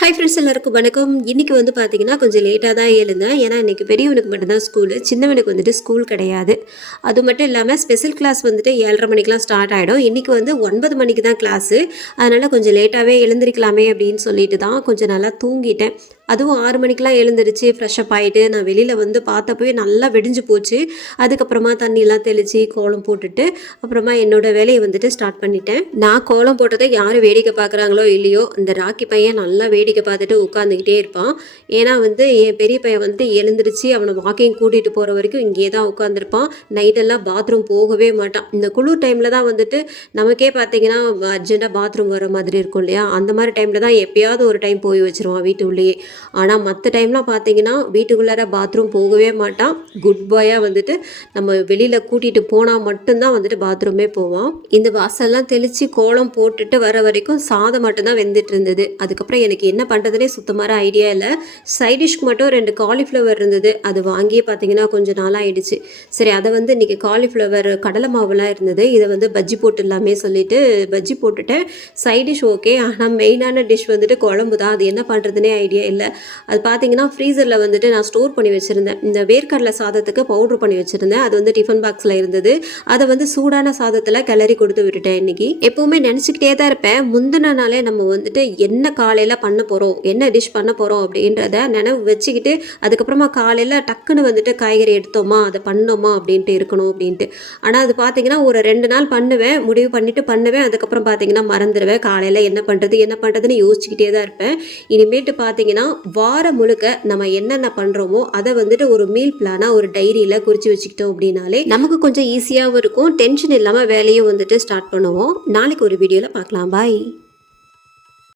Hi friends எல்லாருக்கும் வணக்கம். இன்னைக்கு வந்து பார்த்தீங்கன்னா கொஞ்சம் லேட்டாக தான் எழுந்தேன். ஏன்னா இன்றைக்கி பெரியவனுக்கு மட்டும்தான் ஸ்கூலு சின்னவனுக்கு வந்துட்டு ஸ்கூல் கிடையாது. அது மட்டும் இல்லாமல் ஸ்பெஷல் கிளாஸ் வந்துட்டு ஏழரை மணிக்கெலாம் ஸ்டார்ட் ஆகிடும் இன்றைக்கி வந்து ஒன்பது மணிக்கு தான் கிளாஸு அதனால் கொஞ்சம் லேட்டாகவே எழுந்திருக்கலாமே அப்படின்னு சொல்லிட்டு தான் கொஞ்சம் நல்லா தூங்கிட்டேன். அதுவும் ஆறு மணிக்கெலாம் எழுந்துருச்சு ஃப்ரெஷ்அப் ஆகிட்டு நான் வெளியில் வந்து பார்த்தப்பவே நல்லா வெடிஞ்சு போச்சு. அதுக்கப்புறமா தண்ணியெல்லாம் தெளித்து கோலம் போட்டுட்டு அப்புறமா என்னோட வேலையை வந்துட்டு ஸ்டார்ட் பண்ணிட்டேன். நான் கோலம் போட்டதை யார் வேடிக்கை பார்க்குறாங்களோ இல்லையோ அந்த ராக்கி பையன் நல்லா வேடிக்கை பார்த்துட்டு உட்காந்துக்கிட்டே இருப்பான். ஏன்னா வந்து என் பெரிய பையன் வந்துட்டு எழுந்திருச்சு அவனை வாக்கிங் கூட்டிகிட்டு போகிற வரைக்கும் இங்கே தான் உட்காந்துருப்பான் நைட்டெல்லாம் பாத்ரூம் போகவே மாட்டான். இந்த குளிர் டைமில் தான் வந்துட்டு நமக்கே பார்த்தீங்கன்னா அர்ஜென்ட்டாக பாத்ரூம் வர மாதிரி இருக்கும் இல்லையா? அந்த மாதிரி டைமில் தான் எப்பயாவது ஒரு டைம் போய் வச்சுருவான் வீட்டு உள்ளேயே ஆனால் மற்ற டைம்லாம் பார்த்தீங்கன்னா வீட்டுக்குள்ளார பாத்ரூம் போகவே மாட்டான். குட் பாயாக வந்துட்டு நம்ம வெளியில் கூட்டிகிட்டு போனால் மட்டும்தான் வந்துட்டு பாத்ரூமே போவான். இந்த வாசல்லாம் தெளித்து கோலம் போட்டுட்டு வர வரைக்கும் சாதம் மட்டும்தான் வெந்துட்டு இருந்தது. அதுக்கப்புறம் எனக்கு என்ன பண்ணுறதுனே சுத்தமாக ஐடியா இல்லை. சைடிஷ்க்கு மட்டும் ரெண்டு காலிஃப்ளவர் இருந்தது. அது வாங்கியே பார்த்தீங்கன்னா கொஞ்சம் நாளாக ஆயிடுச்சு சரி அதை வந்து இன்றைக்கி காலிஃப்ளவர் கடலை மாவுலாம் இருந்தது. இதை வந்து பஜ்ஜி போட்டுடலாமே சொல்லிட்டு பஜ்ஜி போட்டுட்டேன். சைட் டிஷ் ஓகே ஆனால் மெயினான டிஷ் வந்துட்டு குழம்பு தான் அது என்ன பண்ணுறதுனே ஐடியா இல்லை. அது பார்த்தீங்கன்னா ஃப்ரீசரில் வந்துட்டு நான் ஸ்டோர் பண்ணி வச்சுருந்தேன். இந்த வேர்க்கடலை சாதத்துக்கு பவுட்ரு பண்ணி வச்சுருந்தேன். அது வந்து டிஃபன் பாக்ஸில் இருந்தது. அதை வந்து சூடான சாதத்தில் கிளறி கொடுத்து விட்டுட்டேன் இன்னைக்கு. எப்போவுமே நினச்சிக்கிட்டே தான் இருப்பேன். முந்தின நாளே நம்ம வந்துட்டு என்ன காலையில் பண்ண போகிறோம் என்ன டிஷ் பண்ண போகிறோம் அப்படின்றத நினைவு வச்சுக்கிட்டு அதுக்கப்புறமா காலையில் டக்குன்னு வந்துட்டு காய்கறி எடுத்தோமா அதை பண்ணோமா அப்படின்ட்டு இருக்கணும் அப்படின்ட்டு. ஆனால் அது பார்த்தீங்கன்னா ஒரு ரெண்டு நாள் பண்ணுவேன் முடிவு பண்ணிவிட்டு பண்ணுவேன். அதுக்கப்புறம் பார்த்தீங்கன்னா மறந்துடுவேன் காலையில் என்ன பண்ணுறது என்ன பண்ணுறதுன்னு யோசிச்சுக்கிட்டே தான் இருப்பேன். இனிமேட்டு பார்த்தீங்கன்னா வாரம் முழுக்க நம்ம என்னென்ன பண்ணுறோமோ அதை வந்துட்டு ஒரு மீல் பிளானாக ஒரு டைரியில் குறித்து வச்சுக்கிட்டோம் அப்படின்னாலே நமக்கு கொஞ்சம் ஈஸியாகவும் இருக்கும். டென்ஷன் இல்லாமல் வேலையும் வந்துட்டு ஸ்டார்ட் பண்ணுவோம். நாளைக்கு ஒரு வீடியோவில் பார்க்கலாம். பாய்